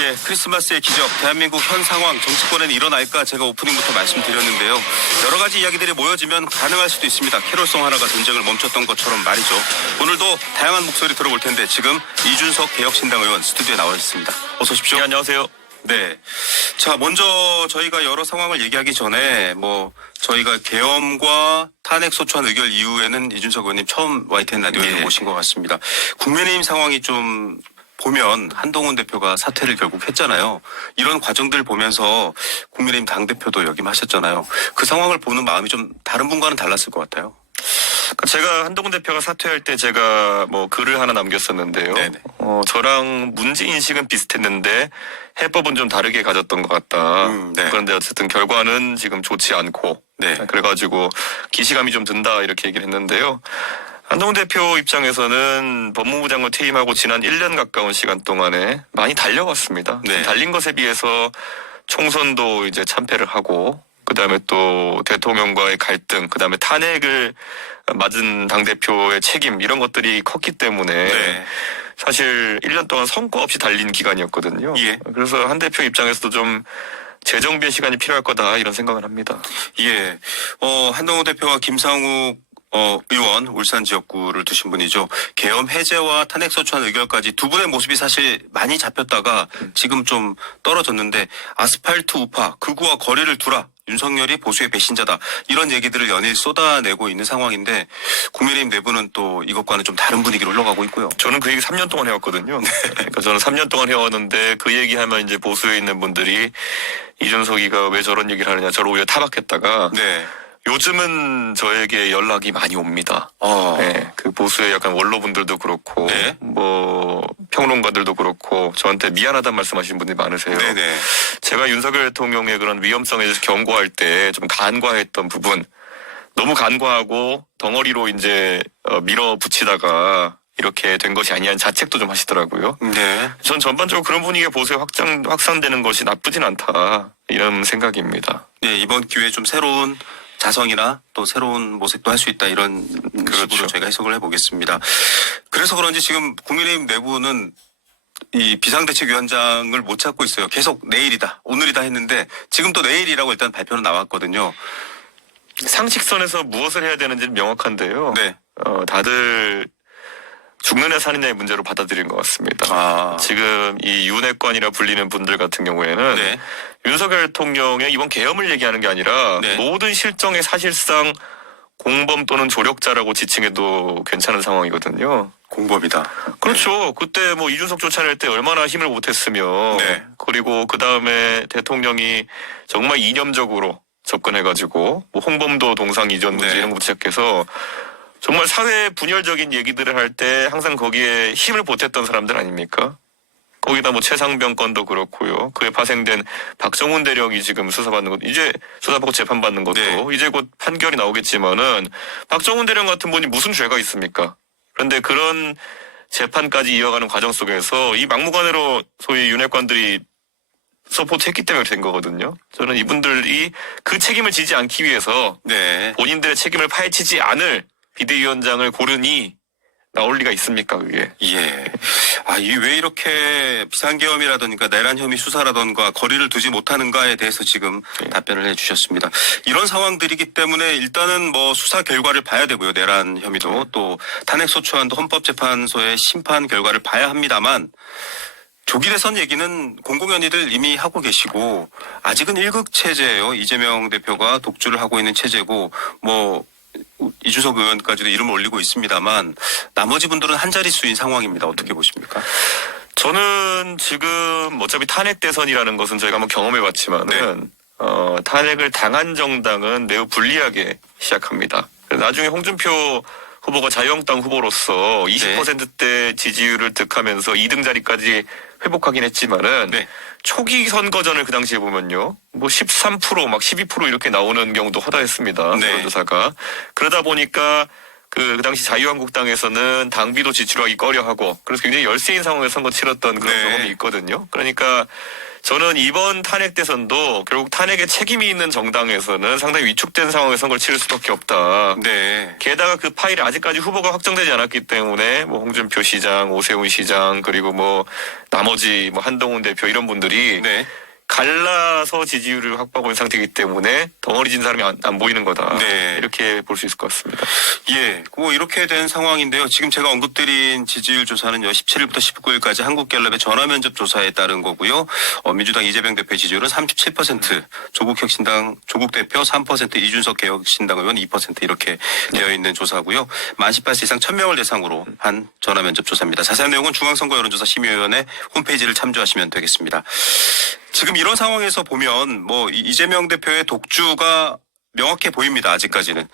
예, 크리스마스의 기적, 대한민국 현 상황, 정치권에는 일어날까 제가 오프닝부터 말씀드렸는데요. 여러 가지 이야기들이 모여지면 가능할 수도 있습니다. 캐롤송 하나가 전쟁을 멈췄던 것처럼 말이죠. 오늘도 다양한 목소리 들어볼 텐데 지금 이준석 개혁신당 의원 스튜디오에 나와 있습니다. 어서 오십시오. 네, 안녕하세요. 네. 자, 먼저 저희가 여러 상황을 얘기하기 전에 저희가 계엄과 탄핵소추안 의결 이후에는 이준석 의원님 처음 YTN 라디오에 네. 오신 것 같습니다. 국민의힘 상황이 좀 보면 한동훈 대표가 사퇴를 결국 했잖아요. 이런 과정들 보면서 국민의힘 당대표도 역임하셨잖아요. 그 상황을 보는 마음이 좀 다른 분과는 달랐을 것 같아요. 제가 한동훈 대표가 사퇴할 때 제가 글을 하나 남겼었는데요. 네네. 저랑 문제 인식은 비슷했는데 해법은 좀 다르게 가졌던 것 같다. 네. 그런데 어쨌든 결과는 지금 좋지 않고, 네. 그래가지고 기시감이 좀 든다 이렇게 얘기를 했는데요. 한동훈 대표 입장에서는 법무부 장관 퇴임하고 지난 1년 가까운 시간 동안에 많이 달려왔습니다. 네. 달린 것에 비해서 총선도 이제 참패를 하고, 그 다음에 또 대통령과의 갈등, 그 다음에 탄핵을 맞은 당대표의 책임, 이런 것들이 컸기 때문에 네. 사실 1년 동안 성과 없이 달린 기간이었거든요. 예. 그래서 한 대표 입장에서도 좀 재정비의 시간이 필요할 거다 이런 생각을 합니다. 예. 한동훈 대표와 김상욱 의원 울산 지역구를 두신 분이죠. 계엄 해제와 탄핵소추안 의결까지 두 분의 모습이 사실 많이 잡혔다가 지금 좀 떨어졌는데 아스팔트 우파 극우와 거리를 두라. 윤석열이 보수의 배신자다. 이런 얘기들을 연일 쏟아내고 있는 상황인데 국민의힘 내부는 또 이것과는 좀 다른 분위기로 흘러가고 있고요. 저는 그 얘기 3년 동안 해왔거든요. 그러니까 저는 3년 동안 해왔는데 그 얘기하면 이제 보수에 있는 분들이 이준석이가 왜 저런 얘기를 하느냐 저를 오히려 타박했다가 네. 요즘은 저에게 연락이 많이 옵니다. 네, 그 보수의 약간 원로분들도 그렇고, 네. 평론가들도 그렇고, 저한테 미안하다는 말씀하시는 분들이 많으세요. 네네. 제가 윤석열 대통령의 그런 위험성에 대해서 경고할 때 좀 간과했던 부분, 너무 간과하고 덩어리로 이제 밀어붙이다가 이렇게 된 것이 아니냐는 자책도 좀 하시더라고요. 네. 전 전반적으로 그런 분위기가 보수에 확산되는 것이 나쁘진 않다, 이런 생각입니다. 네, 이번 기회에 좀 새로운 자성이나 또 새로운 모색도 할 수 있다 이런 식으로 저희가 해석을 해보겠습니다. 그래서 그런지 지금 국민의힘 내부는 이 비상대책위원장을 못 찾고 있어요. 계속 내일이다, 오늘이다 했는데 지금 또 내일이라고 일단 발표는 나왔거든요. 상식선에서 무엇을 해야 되는지는 명확한데요. 네. 다들 죽는 애 살인의 문제로 받아들인 것 같습니다. 지금 이 윤핵관이라 불리는 분들 같은 경우에는 네. 윤석열 대통령의 이번 계엄을 얘기하는 게 아니라 네. 모든 실정에 사실상 공범 또는 조력자라고 지칭해도 괜찮은 상황이거든요. 공범이다. 그렇죠. 그때 이준석 쫓아낼 때 얼마나 힘을 못했으며, 네. 그리고 그 다음에 대통령이 정말 이념적으로 접근해가지고 홍범도 동상 이전 문제 네. 이런 것부터 시작해서 정말 사회 분열적인 얘기들을 할 때 항상 거기에 힘을 보탰던 사람들 아닙니까? 거기다 최상병 건도 그렇고요. 그에 파생된 박정훈 대령이 지금 수사받는 것, 이제 수사받고 재판받는 것도 네. 이제 곧 판결이 나오겠지만은 박정훈 대령 같은 분이 무슨 죄가 있습니까? 그런데 그런 재판까지 이어가는 과정 속에서 이 막무가내로 소위 윤핵관들이 서포트했기 때문에 된 거거든요. 저는 이분들이 그 책임을 지지 않기 위해서 네. 본인들의 책임을 파헤치지 않을 비대위원장을 고르니 나올 리가 있습니까, 그게? 예. 이게 왜 이렇게 비상계엄이라든가 내란 혐의 수사라든가 거리를 두지 못하는가에 대해서 지금 답변을 해주셨습니다. 이런 상황들이기 때문에 일단은 수사 결과를 봐야 되고요. 내란 혐의도 또 탄핵소추안도 헌법재판소의 심판 결과를 봐야 합니다만 조기 대선 얘기는 공공연히들 이미 하고 계시고 아직은 일극 체제예요. 이재명 대표가 독주를 하고 있는 체제고 이준석 의원까지도 이름을 올리고 있습니다만 나머지 분들은 한 자릿수인 상황입니다. 어떻게 보십니까? 저는 지금 어차피 탄핵 대선이라는 것은 저희가 한번 경험해봤지만은 탄핵을 당한 정당은 매우 불리하게 시작합니다. 나중에 홍준표 후보가 자유한국당 후보로서 20%대 지지율을 득하면서 2등 자리까지 회복하긴 했지만은 네. 초기 선거전을 그 당시에 보면요, 13%, 12% 이렇게 나오는 경우도 허다했습니다. 네. 여론조사가. 그러다 보니까 그 당시 자유한국당에서는 당비도 지출하기 꺼려하고, 그래서 굉장히 열세인 상황에서 선거 치렀던 그런 네. 경험이 있거든요. 그러니까 저는 이번 탄핵 대선도 결국 탄핵에 책임이 있는 정당에서는 상당히 위축된 상황에서 선거를 치를 수밖에 없다. 네. 게다가 그 파일이 아직까지 후보가 확정되지 않았기 때문에 뭐 홍준표 시장, 오세훈 시장 그리고 뭐 나머지 뭐 한동훈 대표 이런 분들이 네. 갈라서 지지율을 확보하고 있는 상태이기 때문에 덩어리 진 사람이 안 보이는 거다. 네. 이렇게 볼 수 있을 것 같습니다. 예, 뭐 이렇게 된 상황인데요. 지금 제가 언급드린 지지율 조사는요, 17일부터 19일까지 한국갤럽의 전화면접 조사에 따른 거고요. 민주당 이재명 대표 지지율은 37%, 조국혁신당 조국 대표 3%, 이준석 개혁신당 의원 2% 이렇게 되어 있는 조사고요. 만 18세 이상 1000명을 대상으로 한 전화면접 조사입니다. 자세한 내용은 중앙선거 여론조사 심의위원회 홈페이지를 참조하시면 되겠습니다. 지금 이런 상황에서 보면 뭐 이재명 대표의 독주가 명확해 보입니다. 아직까지는.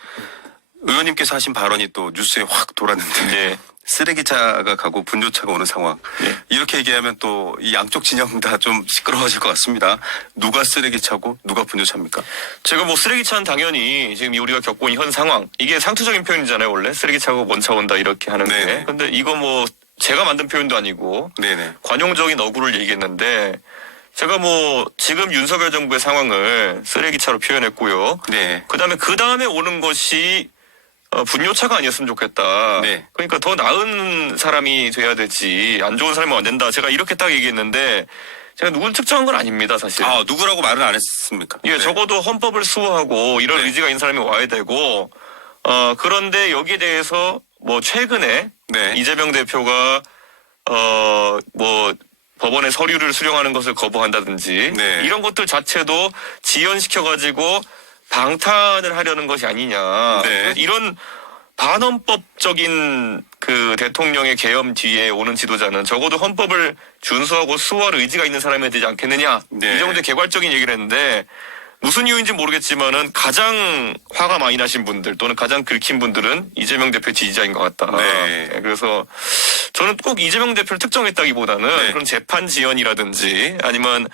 의원님께서 하신 발언이 또 뉴스에 확 돌았는데 네. 쓰레기차가 가고 분뇨차가 오는 상황. 네. 이렇게 얘기하면 또 이 양쪽 진영 다 좀 시끄러워질 것 같습니다. 누가 쓰레기차고 누가 분뇨차입니까? 제가 뭐 쓰레기차는 당연히 지금 우리가 겪고 있는 현 상황 이게 상투적인 표현이잖아요. 원래 쓰레기차고 먼차 온다 이렇게 하는 네네. 게. 근데 이거 뭐 제가 만든 표현도 아니고 네네. 관용적인 어구를 얘기했는데 제가 뭐 지금 윤석열 정부의 상황을 쓰레기차로 표현했고요. 네. 그다음에 오는 것이 분뇨차가 아니었으면 좋겠다. 네. 그러니까 더 나은 사람이 돼야 되지 안 좋은 사람은 안 된다. 제가 이렇게 딱 얘기했는데 제가 누굴 특정한 건 아닙니다. 사실. 아, 누구라고 말은 안 했습니까? 예, 네. 적어도 헌법을 수호하고 이런 네. 의지가 있는 사람이 와야 되고 그런데 여기에 대해서 뭐 최근에 네. 이재명 대표가 뭐 법원의 서류를 수령하는 것을 거부한다든지 네. 이런 것들 자체도 지연시켜가지고 방탄을 하려는 것이 아니냐. 네. 이런 반헌법적인 그 대통령의 계엄 뒤에 오는 지도자는 적어도 헌법을 준수하고 수호할 의지가 있는 사람이 되지 않겠느냐. 네. 이 정도의 개괄적인 얘기를 했는데 무슨 이유인지 모르겠지만은 가장 화가 많이 나신 분들 또는 가장 긁힌 분들은 이재명 대표 지지자인 것 같다. 네. 그래서 저는 꼭 이재명 대표를 특정했다기보다는 네. 그런 재판 지연이라든지 아니면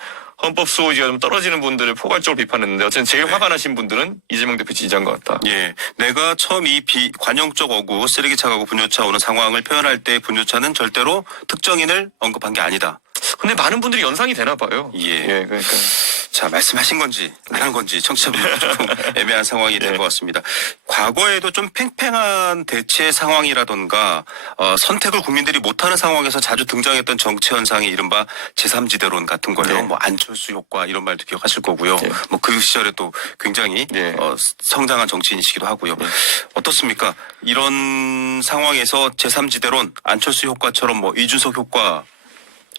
헌법 수호 의지가 좀 떨어지는 분들을 포괄적으로 비판했는데 어쨌든 제일 화가 나신 분들은 이재명 대표 지지자인 것 같다. 예. 내가 처음 이 관용적 어구, 쓰레기차 가고 분뇨차 오는 상황을 표현할 때 분뇨차는 절대로 특정인을 언급한 게 아니다. 근데 많은 분들이 연상이 되나 봐요. 예. 그러니까. 자, 말씀하신 건지 안 한 건지 청취자분들 조금 애매한 상황이 될 네. 것 같습니다. 과거에도 좀 팽팽한 대체 상황이라던가 선택을 국민들이 못하는 상황에서 자주 등장했던 정치 현상이 이른바 제3지대론 같은 거예요. 네. 뭐 안철수 효과 이런 말도 기억하실 거고요. 네. 뭐 그 시절에 또 굉장히 네. 성장한 정치인이시기도 하고요. 어떻습니까? 이런 상황에서 제3지대론, 안철수 효과처럼 뭐 이준석 효과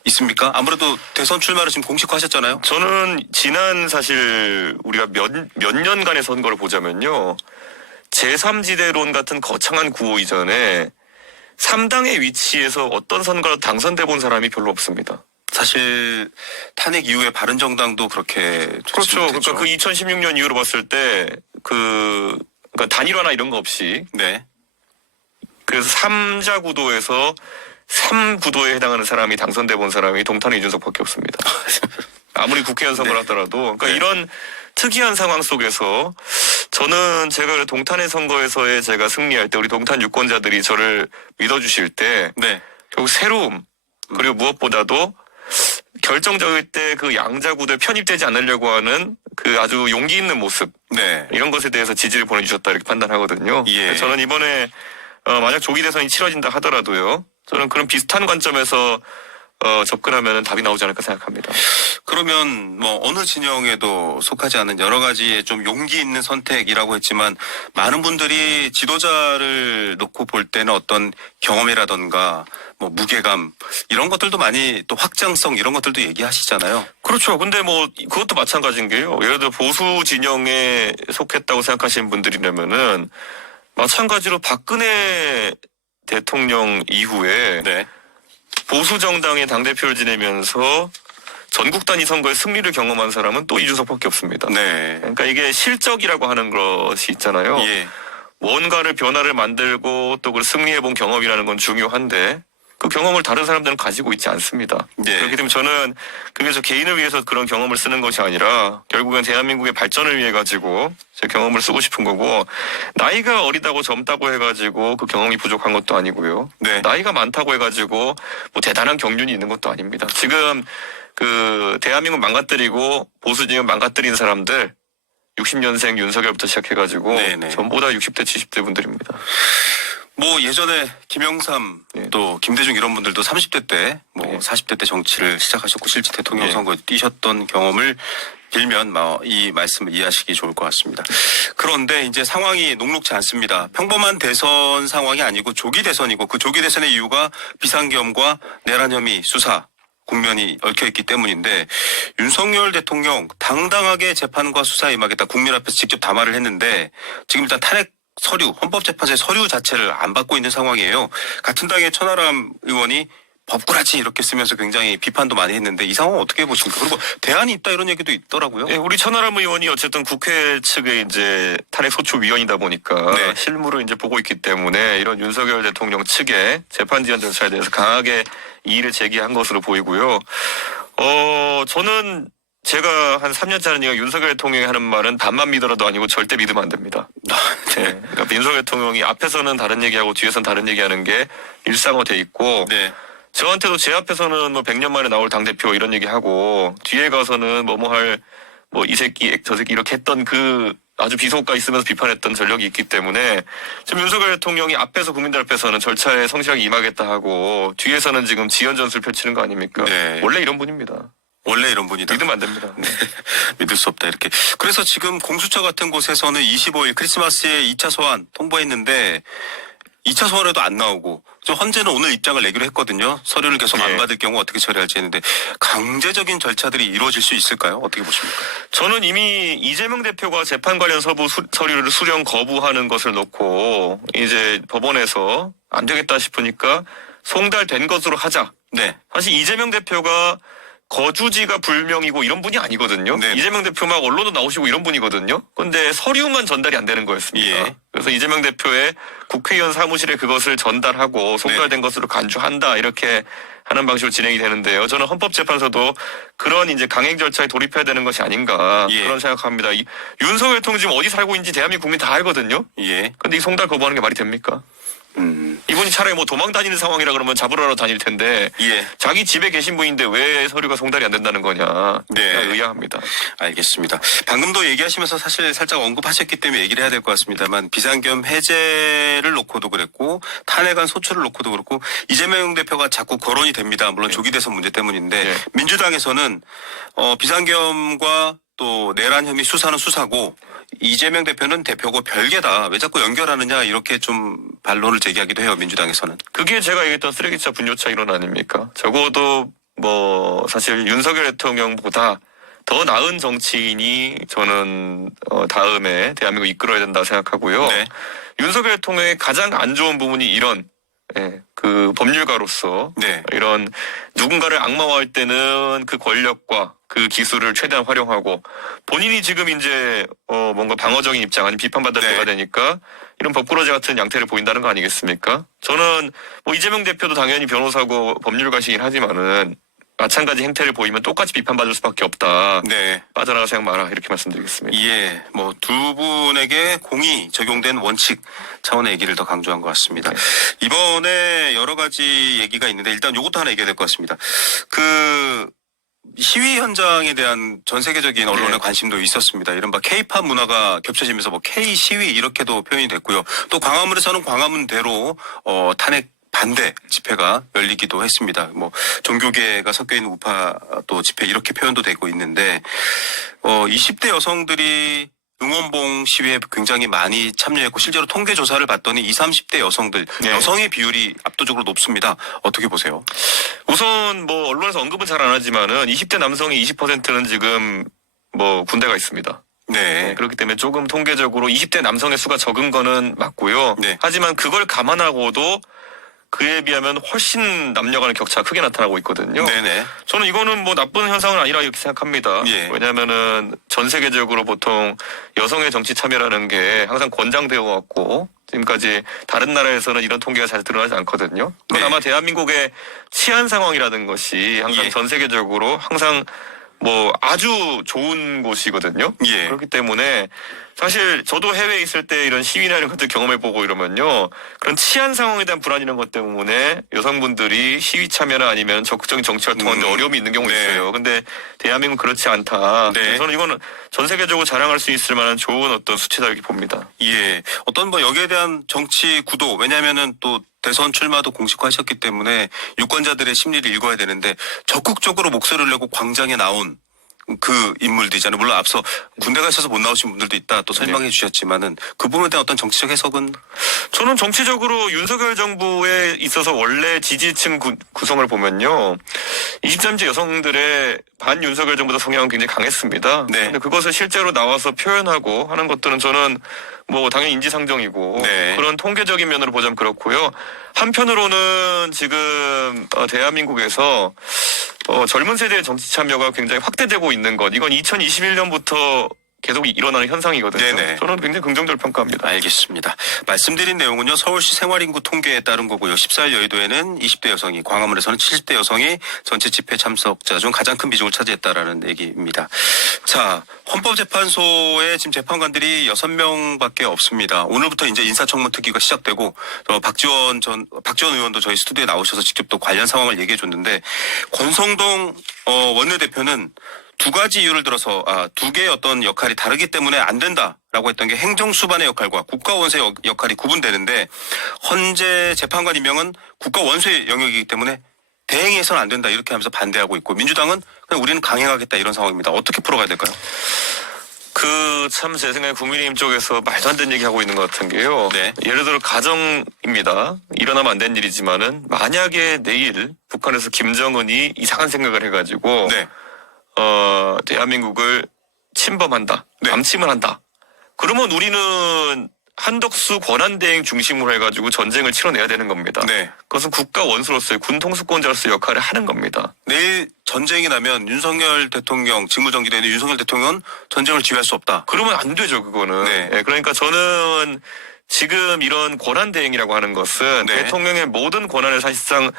있습니까? 아무래도 대선 출마를 지금 공식화하셨잖아요. 저는 지난 사실 우리가 몇 년간의 선거를 보자면요. 제3지대론 같은 거창한 구호 이전에 3당의 위치에서 어떤 선거로 당선돼 본 사람이 별로 없습니다. 사실 탄핵 이후에 바른정당도 그렇게 그렇죠. 됐죠. 그러니까 그 2016년 이후로 봤을 때 그러니까 단일화나 이런 거 없이 네. 그래서 3자 구도에서 3구도에 해당하는 사람이 당선돼 본 사람이 동탄의 이준석밖에 없습니다. 아무리 국회의원 선거를 네. 하더라도 그러니까 네. 이런 특이한 상황 속에서 저는 제가 동탄의 선거에서의 제가 승리할 때 우리 동탄 유권자들이 저를 믿어주실 때 네. 결국 새로움 그리고 무엇보다도 결정적일 때 그 양자 구도에 편입되지 않으려고 하는 그 아주 용기 있는 모습 네. 이런 것에 대해서 지지를 보내주셨다 이렇게 판단하거든요. 예. 저는 이번에 만약 조기 대선이 치러진다 하더라도요. 저는 그런 비슷한 관점에서 접근하면 답이 나오지 않을까 생각합니다. 그러면 뭐 어느 진영에도 속하지 않은 여러 가지의 좀 용기 있는 선택이라고 했지만 많은 분들이 지도자를 놓고 볼 때는 어떤 경험이라던가 뭐 무게감 이런 것들도 많이 또 확장성 이런 것들도 얘기하시잖아요. 그렇죠. 근데 뭐 그것도 마찬가지인 게요. 예를 들어 보수 진영에 속했다고 생각하시는 분들이라면은 마찬가지로 박근혜 대통령 이후에 네. 보수 정당의 당대표를 지내면서 전국 단위 선거의 승리를 경험한 사람은 또 이준석밖에 없습니다. 네. 그러니까 이게 실적이라고 하는 것이 있잖아요. 예. 뭔가를 변화를 만들고 또 그걸 승리해본 경험이라는 건 중요한데 그 경험을 다른 사람들은 가지고 있지 않습니다. 네. 그렇기 때문에 저는 그게 저 개인을 위해서 그런 경험을 쓰는 것이 아니라 결국엔 대한민국의 발전을 위해 가지고 제 경험을 쓰고 싶은 거고 나이가 어리다고 젊다고 해가지고 그 경험이 부족한 것도 아니고요. 네. 나이가 많다고 해가지고 뭐 대단한 경륜이 있는 것도 아닙니다. 지금 그 대한민국 망가뜨리고 보수 진영 망가뜨린 사람들 60년생 윤석열부터 시작해가지고 네네. 전부 다 60대 70대 분들입니다. 뭐 예전에 김영삼 네. 또 김대중 이런 분들도 30대 때 뭐 네. 40대 때 정치를 시작하셨고 실제 대통령 네. 선거에 뛰셨던 경험을 빌면 이 말씀을 이해하시기 좋을 것 같습니다. 그런데 이제 상황이 녹록지 않습니다. 평범한 대선 상황이 아니고 조기 대선이고 그 조기 대선의 이유가 비상계엄과 내란 혐의 수사 국면이 얽혀있기 때문인데 윤석열 대통령 당당하게 재판과 수사에 임하겠다 국민 앞에서 직접 담화를 했는데 지금 일단 탄핵 서류, 헌법재판소의 서류 자체를 안 받고 있는 상황이에요. 같은 당의 천하람 의원이 법꾸라지 이렇게 쓰면서 굉장히 비판도 많이 했는데 이 상황 어떻게 보십니까? 그리고 대안이 있다 이런 얘기도 있더라고요. 예, 우리 천하람 의원이 어쨌든 국회 측의 이제 탄핵 소추위원이다 보니까 네. 실무를 이제 보고 있기 때문에 이런 윤석열 대통령 측의 재판 지연 절차에 대해서 강하게 이의를 제기한 것으로 보이고요. 저는 제가 한 3년 차니까 윤석열 대통령이 하는 말은 반만 믿어라도 아니고 절대 믿으면 안 됩니다. 네. 그러니까 윤석열 대통령이 앞에서는 다른 얘기하고 뒤에서는 다른 얘기하는 게 일상화돼 있고 네. 저한테도 제 앞에서는 뭐 100년 만에 나올 당대표 이런 얘기하고 뒤에 가서는 이 새끼 저 새끼 이렇게 했던 그 아주 비속가 있으면서 비판했던 전력이 있기 때문에 지금 윤석열 대통령이 앞에서 국민들 앞에서는 절차에 성실하게 임하겠다 하고 뒤에서는 지금 지연 전술 펼치는 거 아닙니까? 네. 원래 이런 분입니다. 원래 이런 분이다. 믿으면 안 됩니다. 네. 믿을 수 없다 이렇게. 그래서 지금 공수처 같은 곳에서는 25일 크리스마스에 2차 소환 통보했는데 2차 소환에도 안 나오고 헌재는 오늘 입장을 내기로 했거든요. 서류를 계속 안 네. 받을 경우 어떻게 처리할지 했는데 강제적인 절차들이 이루어질 수 있을까요? 어떻게 보십니까? 저는 이미 이재명 대표가 재판 관련 서류를 수령 거부하는 것을 놓고 이제 법원에서 안 되겠다 싶으니까 송달된 것으로 하자. 네. 사실 이재명 대표가 거주지가 불명이고 이런 분이 아니거든요. 네. 이재명 대표 막 언론도 나오시고 이런 분이거든요. 근데 서류만 전달이 안 되는 거였습니다. 예. 그래서 이재명 대표의 국회의원 사무실에 그것을 전달하고 송달된 것으로 간주한다 이렇게 하는 방식으로 진행이 되는데요. 저는 헌법재판소도 그런 이제 강행 절차에 돌입해야 되는 것이 아닌가 예. 그런 생각합니다. 윤석열 대통령 지금 어디 살고 있는지 대한민국 국민 다 알거든요. 예. 근데 이 송달 거부하는 게 말이 됩니까? 이분이 차라리 뭐 도망 다니는 상황이라 그러면 잡으러 다닐 텐데 예. 자기 집에 계신 분인데 왜 서류가 송달이 안 된다는 거냐. 네. 의아합니다. 알겠습니다. 방금도 얘기하시면서 사실 살짝 언급하셨기 때문에 얘기를 해야 될 것 같습니다만 비상계엄 해제를 놓고도 그랬고 탄핵안 소추를 놓고도 그렇고 이재명 대표가 자꾸 거론이 됩니다. 물론 조기 대선 문제 때문인데 네. 민주당에서는 비상계엄과 또 내란 혐의 수사는 수사고 이재명 대표는 대표고 별개다. 왜 자꾸 연결하느냐 이렇게 좀 반론을 제기하기도 해요. 민주당에서는. 그게 제가 얘기했던 쓰레기차 분뇨차 이론 아닙니까? 적어도 뭐 사실 윤석열 대통령보다 더 나은 정치인이 저는 다음에 대한민국을 이끌어야 된다 생각하고요. 네. 윤석열 대통령의 가장 안 좋은 부분이 이런 그 법률가로서 네. 이런 누군가를 악마화할 때는 그 권력과 그 기술을 최대한 활용하고 본인이 지금 이제 뭔가 방어적인 입장 아니면 비판받을 네. 때가 되니까 이런 법꾸러지 같은 양태를 보인다는 거 아니겠습니까? 저는 뭐 이재명 대표도 당연히 변호사고 법률가시긴 하지만은 마찬가지 행태를 보이면 똑같이 비판받을 수밖에 없다. 네. 빠져나가 생각 마라 이렇게 말씀드리겠습니다. 예, 뭐 두 분에게 공이 적용된 원칙 차원의 얘기를 더 강조한 것 같습니다. 네. 이번에 여러 가지 얘기가 있는데 일단 요것도 하나 얘기해야 될 것 같습니다. 그 시위 현장에 대한 전 세계적인 언론의 네. 관심도 있었습니다. 이른바 K-팝 문화가 겹쳐지면서 뭐 K 시위 이렇게도 표현이 됐고요. 또 광화문에서는 광화문대로 탄핵 반대 집회가 열리기도 했습니다. 뭐 종교계가 섞여 있는 우파 또 집회 이렇게 표현도 되고 있는데 20대 여성들이 응원봉 시위에 굉장히 많이 참여했고 실제로 통계 조사를 봤더니 20, 30대 여성들 네. 여성의 비율이 압도적으로 높습니다. 어떻게 보세요? 우선 뭐 언론에서 언급은 잘 안 하지만은 20대 남성의 20%는 지금 뭐 군대가 있습니다. 네. 그렇기 때문에 조금 통계적으로 20대 남성의 수가 적은 거는 맞고요. 네. 하지만 그걸 감안하고도 그에 비하면 훨씬 남녀 간의 격차가 크게 나타나고 있거든요. 네네. 저는 이거는 뭐 나쁜 현상은 아니라 이렇게 생각합니다. 예. 왜냐하면은 전 세계적으로 보통 여성의 정치 참여라는 게 항상 권장되어 왔고 지금까지 다른 나라에서는 이런 통계가 잘 드러나지 않거든요. 그건 네. 아마 대한민국의 치안 상황이라는 것이 항상 예. 전 세계적으로 항상 뭐 아주 좋은 곳이거든요. 예. 그렇기 때문에 사실 저도 해외에 있을 때 이런 시위나 이런 것들 경험해보고 이러면요. 그런 치안 상황에 대한 불안 이런 것 때문에 여성분들이 시위 참여나 아니면 적극적인 정치 활동하는데 어려움이 있는 경우가 네. 있어요. 근데 대한민국은 그렇지 않다. 네. 저는 이거는 전 세계적으로 자랑할 수 있을 만한 좋은 어떤 수치다 이렇게 봅니다. 예. 어떤 뭐 여기에 대한 정치 구도, 왜냐면은 또 대선 출마도 공식화하셨기 때문에 유권자들의 심리를 읽어야 되는데 적극적으로 목소리를 내고 광장에 나온 그 인물들이잖아요. 물론 앞서 군대가 있어서 못 나오신 분들도 있다 또 설명해 주셨지만은 그 부분에 대한 어떤 정치적 해석은 저는 정치적으로 윤석열 정부에 있어서 원래 지지층 구성을 보면요. 23세 여성들의 반 윤석열 정부의 성향은 굉장히 강했습니다. 네. 근데 그것을 실제로 나와서 표현하고 하는 것들은 저는 뭐 당연히 인지상정이고 네. 그런 통계적인 면으로 보자면 그렇고요. 한편으로는 지금 대한민국에서 젊은 세대의 정치 참여가 굉장히 확대되고 있는 것. 이건 2021년부터 계속 일어나는 현상이거든요. 네네. 저는 굉장히 긍정적으로 평가합니다. 알겠습니다. 말씀드린 내용은요. 서울시 생활인구 통계에 따른 거고요. 14일 여의도에는 20대 여성이, 광화문에서는 70대 여성이 전체 집회 참석자 중 가장 큰 비중을 차지했다라는 얘기입니다. 자, 헌법재판소에 지금 재판관들이 6명밖에 없습니다. 오늘부터 이제 인사청문 특위가 시작되고 박지원 의원도 저희 스튜디오에 나오셔서 직접 또 관련 상황을 얘기해 줬는데 권성동 원내대표는 두 가지 이유를 들어서 두 개의 어떤 역할이 다르기 때문에 안 된다라고 했던 게 행정수반의 역할과 국가원수의 역할이 구분되는데 헌재 재판관 임명은 국가원수의 영역이기 때문에 대행해서는 안 된다 이렇게 하면서 반대하고 있고 민주당은 그냥 우리는 강행하겠다 이런 상황입니다. 어떻게 풀어가야 될까요? 참 제 생각에 국민의힘 쪽에서 말도 안 되는 얘기하고 있는 것 같은 게요. 네. 예를 들어 가정입니다. 일어나면 안 되는 일이지만은 만약에 내일 북한에서 김정은이 이상한 생각을 해가지고 네. 대한민국을 침범한다. 네. 남침을 한다. 그러면 우리는 한덕수 권한대행 중심으로 해가지고 전쟁을 치러내야 되는 겁니다. 네. 그것은 국가 원수로서의 군 통수권자로서의 역할을 하는 겁니다. 내일 전쟁이 나면 윤석열 대통령 직무정지되는 윤석열 대통령은 전쟁을 지휘할 수 없다. 그러면 안 되죠, 그거는. 네. 예, 그러니까 저는 지금 이런 권한대행이라고 하는 것은 네. 대통령의 모든 권한을 사실상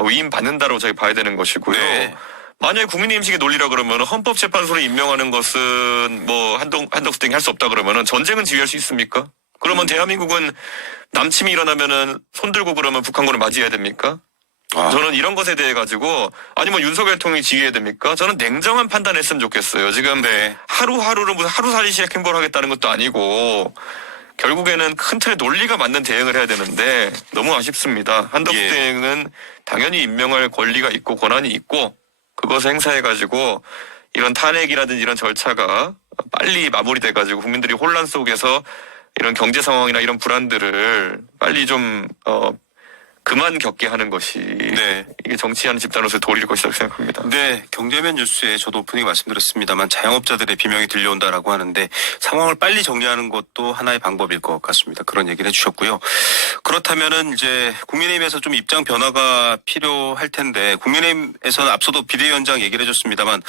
위임받는다고 저희 봐야 되는 것이고요. 네. 만약에 국민의힘식의 논리라 그러면 헌법재판소를 임명하는 것은 뭐 한덕수 등이 할 수 없다 그러면은 전쟁은 지휘할 수 있습니까? 그러면 대한민국은 남침이 일어나면은 손들고 그러면 북한군을 맞이해야 됩니까? 저는 이런 것에 대해 가지고 아니면 윤석열 대통령이 지휘해야 됩니까? 저는 냉정한 판단했으면 좋겠어요. 지금 네. 하루하루를 무슨 하루살이식 행보를 하겠다는 것도 아니고 결국에는 큰 틀의 논리가 맞는 대응을 해야 되는데 너무 아쉽습니다. 한덕수 예. 대행은 당연히 임명할 권리가 있고 권한이 있고 그것을 행사해가지고 이런 탄핵이라든지 이런 절차가 빨리 마무리돼가지고 국민들이 혼란 속에서 이런 경제 상황이나 이런 불안들을 빨리 좀 그만 겪게 하는 것이 네. 이게 정치하는 집단으로서의 도리일 것이라고 생각합니다. 네, 경제면 뉴스에 저도 오프닝 말씀드렸습니다만 자영업자들의 비명이 들려온다라고 하는데 상황을 빨리 정리하는 것도 하나의 방법일 것 같습니다. 그런 얘기를 해주셨고요. 그렇다면은 이제 국민의힘에서 좀 입장 변화가 필요할 텐데 국민의힘에서는 앞서도 비대위원장 얘기를 해줬습니다만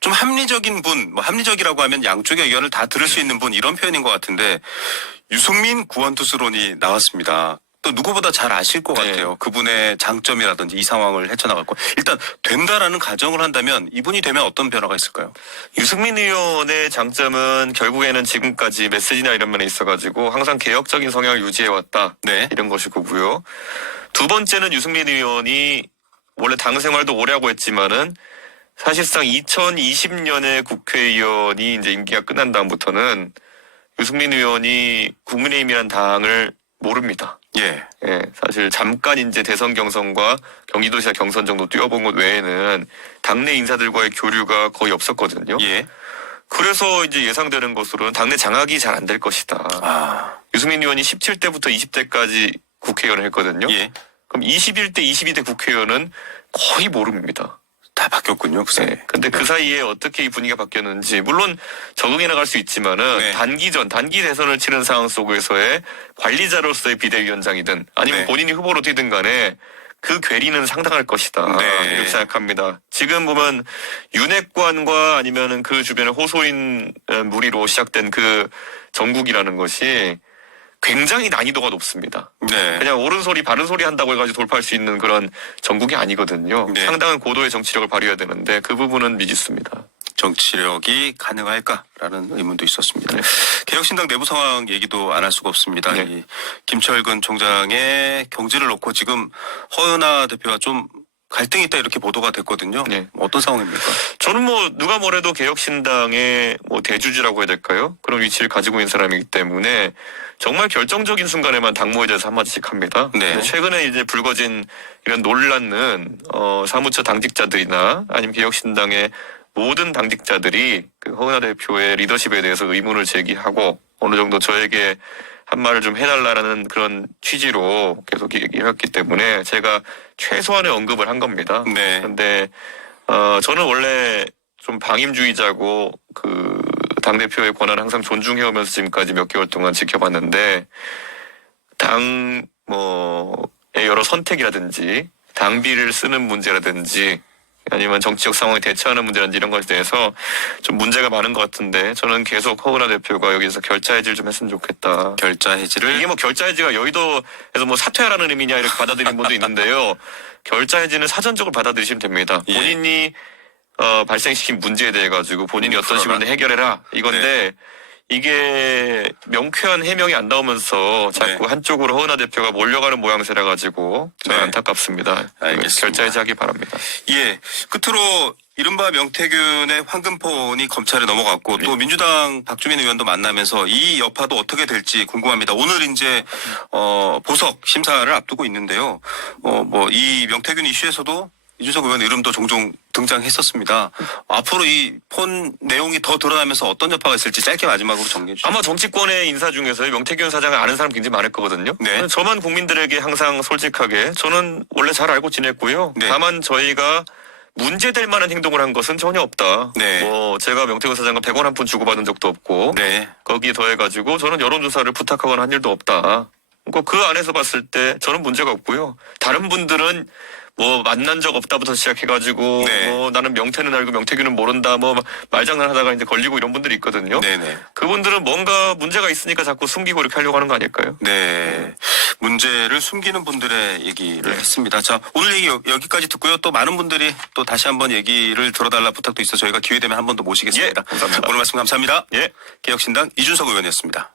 좀 합리적인 분, 뭐 합리적이라고 하면 양쪽의 의견을 다 들을 수 있는 분 이런 표현인 것 같은데 유승민 구원투수론이 나왔습니다. 또 누구보다 잘 아실 것 네. 같아요. 그분의 장점이라든지 이 상황을 헤쳐나갈 거. 일단 된다라는 가정을 한다면 이분이 되면 어떤 변화가 있을까요? 유승민 의원의 장점은 결국에는 지금까지 메시지나 이런 면에 있어가지고 항상 개혁적인 성향을 유지해왔다. 네. 이런 것이고요. 두 번째는 유승민 의원이 원래 당 생활도 오래 하고 했지만은 사실상 2020년에 국회의원이 이제 임기가 끝난 다음부터는 유승민 의원이 국민의힘이란 당을 모릅니다. 예. 예, 사실 잠깐 이제 대선 경선과 경기도지사 경선 정도 뛰어본 것 외에는 당내 인사들과의 교류가 거의 없었거든요. 예. 그래서 이제 예상되는 것으로는 당내 장악이 잘 안 될 것이다. 유승민 의원이 17대부터 20대까지 국회의원을 했거든요. 예. 그럼 21대, 22대 국회의원은 거의 모릅니다. 다 바뀌었군요. 그 사이에. 네. 근데 그 사이에 어떻게 이 분위기가 바뀌었는지 물론 적응해 나갈 수 있지만은 네. 단기 대선을 치른 상황 속에서의 관리자로서의 비대위원장이든 아니면 네. 본인이 후보로 뛰든 간에 그 괴리는 상당할 것이다. 네. 이렇게 생각합니다. 지금 보면 윤핵관과 아니면은 그 주변에 호소인 무리로 시작된 그 정국이라는 것이 굉장히 난이도가 높습니다. 네. 그냥 옳은 소리 바른 소리 한다고 해가지고 돌파할 수 있는 그런 정국이 아니거든요. 네. 상당한 고도의 정치력을 발휘해야 되는데 그 부분은 미지수입니다. 정치력이 가능할까라는 의문도 있었습니다. 네. 개혁신당 내부 상황 얘기도 안 할 수가 없습니다. 네. 이 김철근 총장의 경질을 놓고 지금 허은하 대표와 좀 갈등이 있다 이렇게 보도가 됐거든요. 네. 어떤 상황입니까? 저는 뭐 누가 뭐래도 개혁신당의 뭐 대주주라고 해야 될까요? 그런 위치를 가지고 있는 사람이기 때문에 정말 결정적인 순간에만 당무에 대해서 한마디씩 합니다. 네. 근데 최근에 이제 불거진 이런 논란은 사무처 당직자들이나 아니면 개혁신당의 모든 당직자들이 그 허은하 대표의 리더십에 대해서 의문을 제기하고 어느 정도 저에게 한 말을 좀 해달라는 그런 취지로 계속 얘기했기 때문에 제가 최소한의 언급을 한 겁니다. 네. 근데 저는 원래 좀 방임주의자고 그 당대표의 권한을 항상 존중해오면서 지금까지 몇 개월 동안 지켜봤는데 당 뭐의 여러 선택이라든지 당비를 쓰는 문제라든지 아니면 정치적 상황에 대처하는 문제라든지 이런 것에 대해서 좀 문제가 많은 것 같은데 저는 계속 허은하 대표가 여기서 결자 해지를 좀 했으면 좋겠다. 결자 해지를 이게 뭐 결자 해지가 여의도에서 뭐 사퇴하라는 의미냐 이렇게 받아들이는 분도 있는데요. 결자 해지는 사전적으로 받아들이시면 됩니다. 예. 본인이 발생시킨 문제에 대해 가지고 본인이 어떤 식으로 해결해라 이건데 이게 명쾌한 해명이 안 나오면서 자꾸 네. 한쪽으로 허은하 대표가 몰려가는 모양새라 가지고 저는 네. 안타깝습니다. 알겠습니다. 결자 해지하기 바랍니다. 예. 끝으로 이른바 명태균의 황금폰이 검찰에 넘어갔고 또 민주당 박주민 의원도 만나면서 이 여파도 어떻게 될지 궁금합니다. 오늘 이제 보석 심사를 앞두고 있는데요. 뭐 이 명태균 이슈에서도 이준석 의원 이름도 종종 등장했었습니다. 앞으로 이 폰 내용이 더 드러나면서 어떤 여파가 있을지 짧게 마지막으로 정리해 주시죠. 아마 정치권의 인사 중에서 명태균 사장을 아는 사람 굉장히 많을 거거든요. 네. 저만 국민들에게 항상 솔직하게 저는 원래 잘 알고 지냈고요. 네. 다만 저희가 문제될 만한 행동을 한 것은 전혀 없다. 네. 뭐 제가 명태균 사장과 100원 한 푼 주고받은 적도 없고 네. 거기에 더해가지고 저는 여론조사를 부탁하거나 한 일도 없다. 그러니까 그 안에서 봤을 때 저는 문제가 없고요. 다른 분들은 뭐 만난 적 없다부터 시작해가지고 네. 뭐 나는 명태는 알고 명태균은 모른다 뭐 말장난하다가 이제 걸리고 이런 분들이 있거든요. 네네. 그분들은 뭔가 문제가 있으니까 자꾸 숨기고 이렇게 하려고 하는 거 아닐까요? 네. 문제를 숨기는 분들의 얘기를 네. 했습니다. 자, 오늘 얘기 여기까지 듣고요. 또 많은 분들이 또 다시 한번 얘기를 들어달라 부탁도 있어 저희가 기회 되면 한 번 더 모시겠습니다. 예, 감사합니다. 오늘 말씀 감사합니다. 예. 개혁신당 이준석 의원이었습니다.